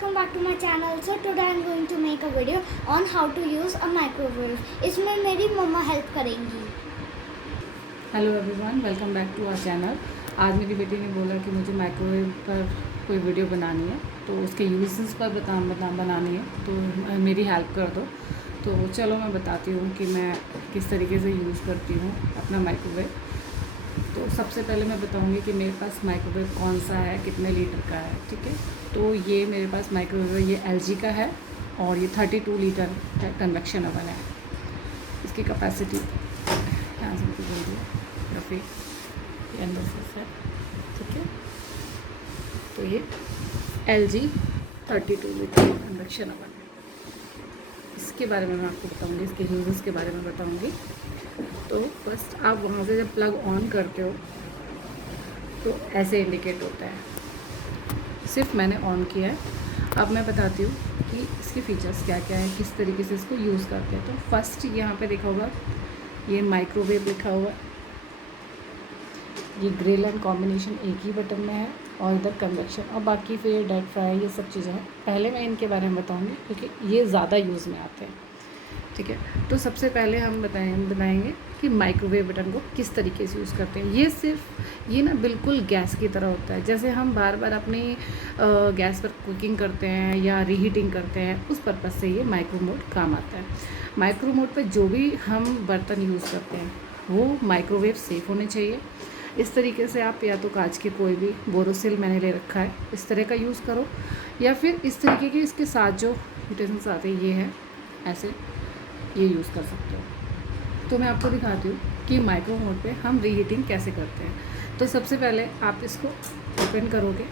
welcome back to my channel. So today I'm going to make a video on how to use a microwave. इसमें मेरी मम्मा help करेंगी. Hello everyone, welcome back to our channel. आज मेरी बेटी ने बोला कि मुझे माइक्रोवेव पर कोई वीडियो बनानी है, तो उसके यूजेस पर बनानी है, तो मेरी हेल्प कर दो। तो चलो मैं बताती हूँ कि मैं किस तरीके से यूज़ करती हूँ अपना माइक्रोवेव। तो सबसे पहले मैं बताऊँगी कि मेरे पास माइक्रोवेव कौन सा है, कितने लीटर का है। ठीक है, तो ये मेरे पास माइक्रोवेव ये LG का है और ये 32 लीटर है, कन्वेक्शन ओवन है। इसकी कैपेसिटी यहाँ से मुझे बोल दिया या फिर ये अंदर से है। ठीक है, तो ये LG 32 लीटर कन्वेक्शन ओवन है। इसके बारे में मैं आपको बताऊँगी, इसके यूजेस के बारे में बताऊँगी। तो फर्स्ट आप वहाँ से जब प्लग ऑन करते हो तो ऐसे इंडिकेट होता है। सिर्फ मैंने ऑन किया है। अब मैं बताती हूँ कि इसके फीचर्स क्या क्या है, किस तरीके से इसको यूज़ करते हैं। तो फर्स्ट यहाँ पे देखा होगा ये माइक्रोवेव लिखा हुआ है, ये ग्रिल एंड कॉम्बिनेशन एक ही बटन में है और इधर कन्वेक्शन और बाकी फिर डायरेक्ट फ्राई ये सब चीज़ें हैं। पहले मैं इनके बारे में बताऊँगी क्योंकि ये ज़्यादा यूज़ में आते हैं। ठीक है, तो सबसे पहले हम बताएंगे कि माइक्रोवेव बटन को किस तरीके से यूज़ करते हैं। ये ना बिल्कुल गैस की तरह होता है। जैसे हम बार बार अपनी गैस पर कुकिंग करते हैं या रीहीटिंग करते हैं, उस पर्पज़ से ये माइक्रो मोड काम आता है। माइक्रो मोड पे जो भी हम बर्तन यूज़ करते हैं वो माइक्रोवेव सेफ़ होने चाहिए। इस तरीके से आप या तो कांच के कोई भी बोरोसिल मैंने ले रखा है, इस तरह का यूज़ करो, या फिर इस तरीके के इसके साथ जो यूटेंसिल्स आते हैं ये है, ऐसे ये यूज़ कर सकते हो। तो मैं आपको दिखाती हूँ कि माइक्रो मोड पे हम रीहीटिंग कैसे करते हैं। तो सबसे पहले आप इसको ओपन करोगे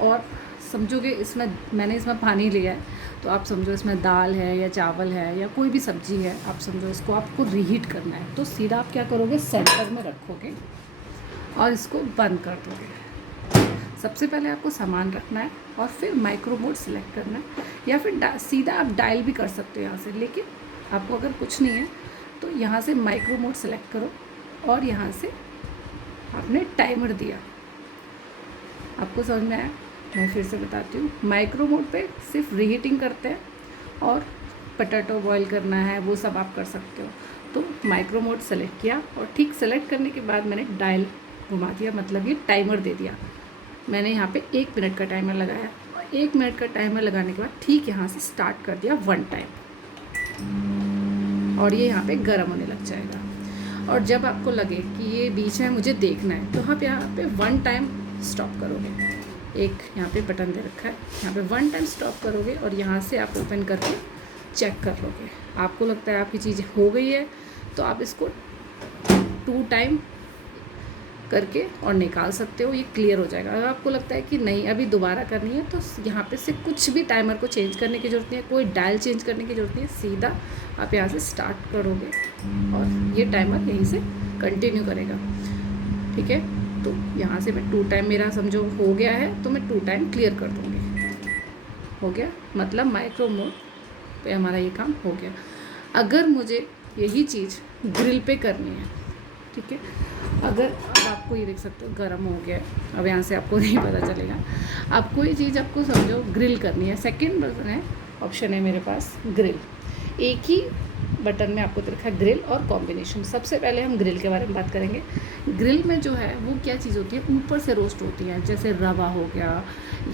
और समझोगे मैंने इसमें पानी लिया है, तो आप समझो इसमें दाल है या चावल है या कोई भी सब्ज़ी है, आप समझो इसको आपको रीहीट करना है। तो सीधा आप क्या करोगे, सेंटर में रखोगे और इसको बंद कर दोगे। सबसे पहले आपको सामान रखना है और फिर माइक्रो मोड सेलेक्ट करना है, या फिर सीधा आप डायल भी कर सकते हो यहाँ से। लेकिन आपको अगर कुछ नहीं है तो यहाँ से माइक्रो मोड सेलेक्ट करो और यहाँ से आपने टाइमर दिया। आपको समझ में आया? मैं फिर से बताती हूँ। माइक्रो मोड पे सिर्फ रीहीटिंग करते हैं और पोटैटो बॉईल करना है वो सब आप कर सकते हो। तो माइक्रो मोड सेलेक्ट किया और ठीक सेलेक्ट करने के बाद मैंने डायल घुमा दिया, मतलब ये टाइमर दे दिया। मैंने यहाँ पे 1 मिनट का टाइमर लगाया और 1 मिनट का टाइमर लगाने के बाद ठीक यहाँ से स्टार्ट कर दिया 1 टाइम, और ये यहाँ पे गर्म होने लग जाएगा। और जब आपको लगे कि ये बीच में मुझे देखना है तो आप यहाँ पे 1 टाइम स्टॉप करोगे। एक यहाँ पे बटन दे रखा है, यहाँ पे 1 टाइम स्टॉप करोगे और यहाँ से आप ओपन करके चेक कर लोगे। आपको लगता है आपकी चीज़ हो गई है तो आप इसको 2 टाइम करके और निकाल सकते हो, ये क्लियर हो जाएगा। अगर आपको लगता है कि नहीं अभी दोबारा करनी है तो यहाँ पे से कुछ भी टाइमर को चेंज करने की ज़रूरत नहीं है, कोई डायल चेंज करने की ज़रूरत नहीं है। सीधा आप यहाँ से स्टार्ट करोगे और ये टाइमर यहीं से कंटिन्यू करेगा। ठीक है, तो यहाँ से मैं 2 टाइम, मेरा समझो हो गया है तो मैं 2 टाइम क्लियर कर दूँगी। हो गया, मतलब माइक्रो मोड पे हमारा ये काम हो गया। अगर मुझे यही चीज़ ग्रिल पे करनी है, ठीक है, अगर अब आपको ये देख सकते हो गर्म हो गया, अब यहाँ से आपको नहीं पता चलेगा। आपको ये चीज़ आपको समझो ग्रिल करनी है, सेकंड ऑप्शन है मेरे पास ग्रिल। एक ही बटन में आपको रखा है ग्रिल और कॉम्बिनेशन। सबसे पहले हम ग्रिल के बारे में बात करेंगे। ग्रिल में जो है वो क्या चीज़ होती है, ऊपर से रोस्ट होती है, जैसे रवा हो गया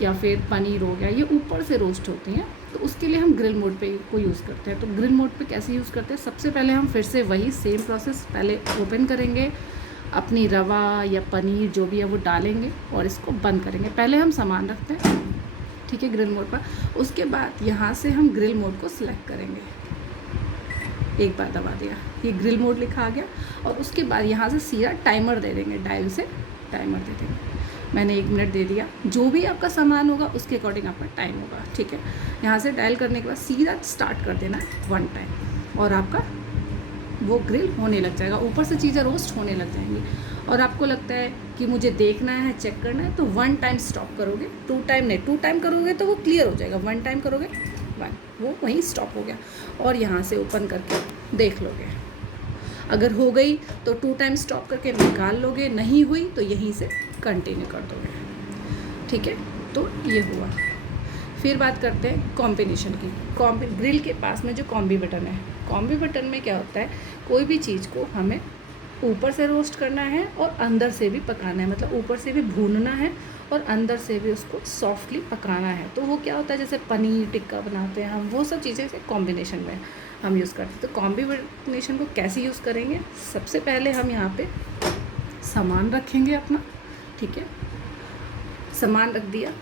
या फिर पनीर हो गया, ये ऊपर से रोस्ट होती हैं। तो उसके लिए हम ग्रिल मोड पे को यूज़ करते हैं। तो ग्रिल मोड पे कैसे यूज़ करते हैं, सबसे पहले हम फिर से वही सेम प्रोसेस, पहले ओपन करेंगे, अपनी रवा या पनीर जो भी है वो डालेंगे और इसको बंद करेंगे। पहले हम सामान रखते हैं, ठीक है, ग्रिल मोड पर। उसके बाद यहाँ से हम ग्रिल मोड को सिलेक्ट करेंगे, एक बार दबा दिया, ये ग्रिल मोड लिखा आ गया। और उसके बाद यहाँ से सीधा टाइमर दे देंगे, डायल से टाइमर दे देंगे। मैंने 1 मिनट दे दिया, जो भी आपका सामान होगा उसके अकॉर्डिंग आपका टाइम होगा। ठीक है, यहाँ से डायल करने के बाद सीधा स्टार्ट कर देना 1 टाइम और आपका वो ग्रिल होने लग जाएगा, ऊपर से चीज़ें रोस्ट होने लग जाएंगी। और आपको लगता है कि मुझे देखना है, चेक करना है, तो 1 टाइम स्टॉप करोगे, 2 टाइम नहीं, 2 टाइम करोगे तो वो क्लियर हो जाएगा। 1 टाइम करोगे, 1, वो वहीं स्टॉप हो गया और यहाँ से ओपन करके देख लोगे। अगर हो गई तो 2 टाइम स्टॉप करके निकाल लोगे, नहीं हुई तो यहीं से कंटिन्यू कर दोगे। ठीक है, तो ये हुआ। फिर बात करते हैं कॉम्बिनेशन की। ग्रिल के पास में जो कॉम्बी बटन है, कॉम्बी बटन में क्या होता है, कोई भी चीज़ को हमें ऊपर से रोस्ट करना है और अंदर से भी पकाना है, मतलब ऊपर से भी भूनना है और अंदर से भी उसको सॉफ्टली पकाना है। तो वो क्या होता है, जैसे पनीर टिक्का बनाते हैं हम, वो सब चीज़ें से कॉम्बिनेशन में हम यूज़ करते हैं। तो कॉम्बिनेशन को कैसे यूज़ करेंगे, सबसे पहले हम यहाँ पे सामान रखेंगे अपना, ठीक है। सामान रख दिया,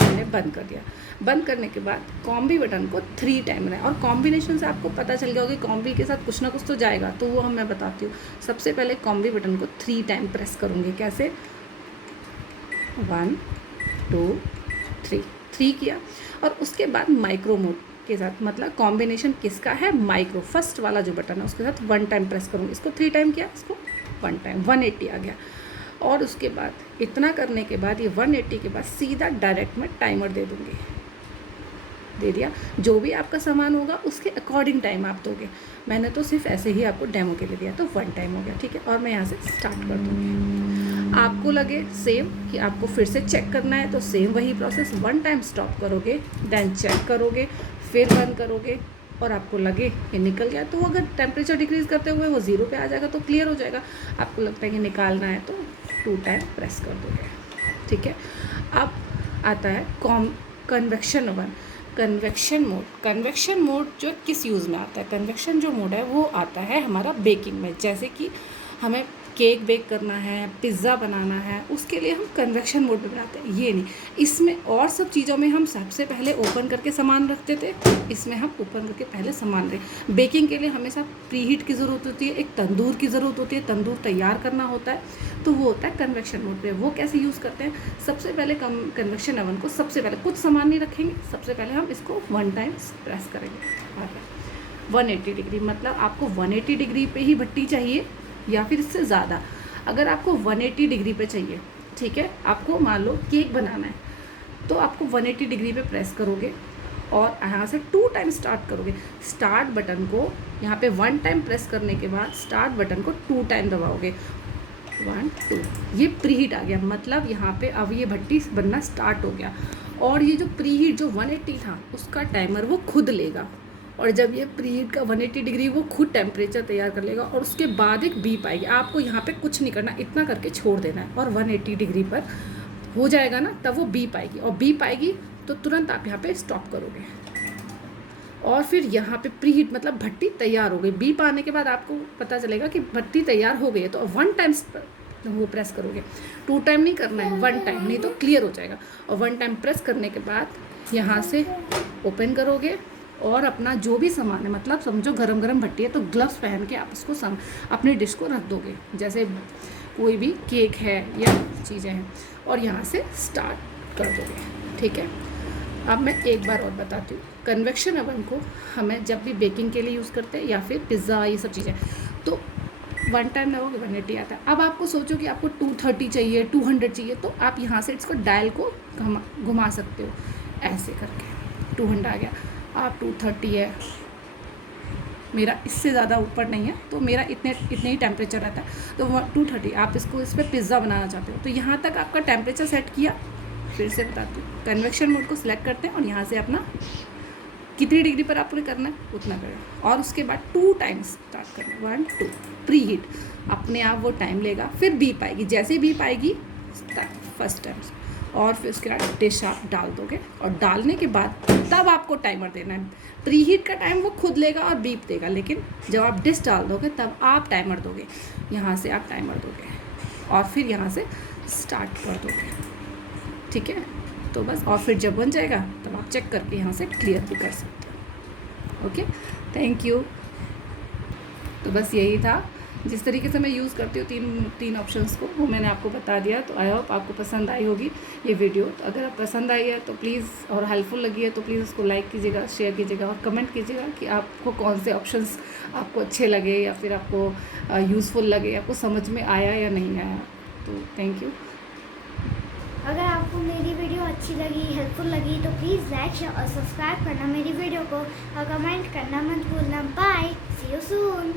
हमने बंद कर दिया। बंद करने के बाद कॉम्बी बटन को 3 टाइम रहे, और कॉम्बिनेशन से आपको पता चल गया होगा कि कॉम्बी के साथ कुछ ना कुछ तो जाएगा, तो वो मैं बताती हूँ। सबसे पहले कॉम्बी बटन को 3 टाइम प्रेस करूँगी। कैसे, 1 2 3 किया, और उसके बाद माइक्रो मोड के साथ, मतलब कॉम्बिनेशन किसका है, माइक्रो, फर्स्ट वाला जो बटन है उसके साथ 1 टाइम प्रेस करूँगी। इसको 3 टाइम किया, इसको 1 टाइम, 180 आ गया। और उसके बाद इतना करने के बाद ये 180 के बाद सीधा डायरेक्ट मैं टाइमर दे दूँगी, दे दिया। जो भी आपका सामान होगा उसके अकॉर्डिंग टाइम आप दोगे, मैंने तो सिर्फ ऐसे ही आपको डेमो के लिए दिया, तो 1 टाइम हो गया, ठीक है। और मैं यहाँ से स्टार्ट कर दूँगी। आपको लगे सेम कि आपको फिर से चेक करना है, तो सेम वही प्रोसेस, 1 टाइम स्टॉप करोगे, देन चेक करोगे, फिर बंद करोगे, और आपको लगे कि निकल गया, तो अगर टेम्परेचर डिक्रीज़ करते हुए वो 0 पे आ जाएगा तो क्लियर हो जाएगा। आपको लगता है कि निकालना है तो 2 टाइम प्रेस कर दोगे, ठीक है। अब आता है कन्वेक्शन ओवन, कन्वेक्शन मोड जो किस यूज़ में आता है, कन्वेक्शन जो मोड है वो आता है हमारा बेकिंग में। जैसे कि हमें केक बेक करना है, पिज़्ज़ा बनाना है, उसके लिए हम कन्वेक्शन मोड में बनाते हैं। ये नहीं, इसमें और सब चीज़ों में हम सबसे पहले ओपन करके सामान रखते थे, इसमें हम ओपन करके पहले सामान रखें। बेकिंग के लिए हमेशा प्री हीट की ज़रूरत होती है, एक तंदूर की ज़रूरत होती है, तंदूर तैयार करना होता है, तो वो होता है कन्वेक्शन मोड पे। वो कैसे यूज़ करते हैं, सबसे पहले कन्वेक्शन ओवन को सबसे पहले कुछ सामान नहीं रखेंगे, सबसे पहले हम इसको 1 टाइम प्रेस करेंगे। 180 डिग्री, मतलब आपको 180 डिग्री पे ही भट्टी चाहिए या फिर इससे ज़्यादा। अगर आपको 180 डिग्री पे चाहिए, ठीक है, आपको मान लो केक बनाना है, तो आपको 180 डिग्री पे प्रेस करोगे और यहाँ से 2 टाइम स्टार्ट करोगे। स्टार्ट बटन को यहाँ पे 1 टाइम प्रेस करने के बाद स्टार्ट बटन को 2 टाइम दबाओगे, 1 2, ये प्री हीट आ गया, मतलब यहाँ पे अब ये भट्टी बनना स्टार्ट हो गया। और ये जो प्री हीट जो 180 था उसका टाइमर वो खुद लेगा, और जब ये प्री हीट का 180 डिग्री वो खुद टेम्परेचर तैयार कर लेगा, और उसके बाद एक बीप आएगी। आपको यहाँ पे कुछ नहीं करना, इतना करके छोड़ देना है, और 180 डिग्री पर हो जाएगा ना, तब वो बीप आएगी, और बीप आएगी तो तुरंत आप यहाँ पे स्टॉप करोगे, और फिर यहाँ पे प्री हीट मतलब भट्टी तैयार हो गई। बीप आने के बाद आपको पता चलेगा कि भट्टी तैयार हो गई है, तो 1 टाइम वो प्रेस करोगे, 2 टाइम नहीं करना है, 1 टाइम, नहीं तो क्लियर हो जाएगा। और 1 टाइम प्रेस करने के बाद यहाँ से ओपन करोगे, और अपना जो भी सामान है, मतलब समझो गरम गरम भट्टी है तो ग्लव्स पहन के आप उसको अपनी डिश को रख दोगे, जैसे कोई भी केक है या चीज़ें हैं, और यहाँ से स्टार्ट कर दोगे, ठीक है। अब मैं एक बार और बताती हूँ, कन्वेक्शन ओवन को हमें जब भी बेकिंग के लिए यूज़ करते हैं या फिर पिज़्ज़ा ये सब चीज़ें, तो 1 टाइम दबाओगे 180 आता है। अब आपको सोचो कि आपको 230 चाहिए, 200 चाहिए, तो आप यहाँ से इसको डायल को घुमा सकते हो, ऐसे करके 200 आ गया। आप 230 है, मेरा इससे ज़्यादा ऊपर नहीं है, तो मेरा इतने ही टेम्परेचर रहता है, तो 230। आप इसको इस पर पिज़्ज़ा बनाना चाहते हो, तो यहाँ तक आपका टेम्परेचर सेट किया। फिर से बताती हूँ, कन्वेक्शन मोड को सिलेक्ट करते हैं और यहाँ से अपना कितनी डिग्री पर आपको करना है उतना करें, और उसके बाद 2 टाइम स्टार्ट करना, 1 2, प्री हीट, अपने आप वो टाइम लेगा, फिर बीप आएगी, जैसे बीप आएगी फर्स्ट टाइम, और फिर उसके बाद डिश आप डाल दोगे, और डालने के बाद तब आपको टाइमर देना है। प्री हीट का टाइम वो खुद लेगा और बीप देगा, लेकिन जब आप डिश डाल दोगे तब आप टाइमर दोगे, यहाँ से आप टाइमर दोगे, और फिर यहाँ से स्टार्ट कर दोगे, ठीक है। तो बस, और फिर जब बन जाएगा तब आप चेक करके यहाँ से क्लियर भी कर सकते हो। Okay, thank you. तो बस यही था, जिस तरीके से मैं यूज़ करती हूँ तीन ऑप्शंस को, वो मैंने आपको बता दिया। तो आई होप आपको पसंद आई होगी ये वीडियो। तो अगर आप पसंद आई है तो प्लीज़, और हेल्पफुल लगी है तो प्लीज़ उसको लाइक कीजिएगा, शेयर कीजिएगा, और कमेंट कीजिएगा कि आपको कौन से ऑप्शंस आपको अच्छे लगे, या फिर आपको यूज़फुल लगे, आपको समझ में आया या नहीं आया। तो थैंक यू। अगर आपको मेरी वीडियो अच्छी लगी, हेल्पफुल लगी, तो प्लीज़ लाइक शेयर और सब्सक्राइब करना मेरी वीडियो को, और कमेंट करना मत भूलना। Bye, see you soon.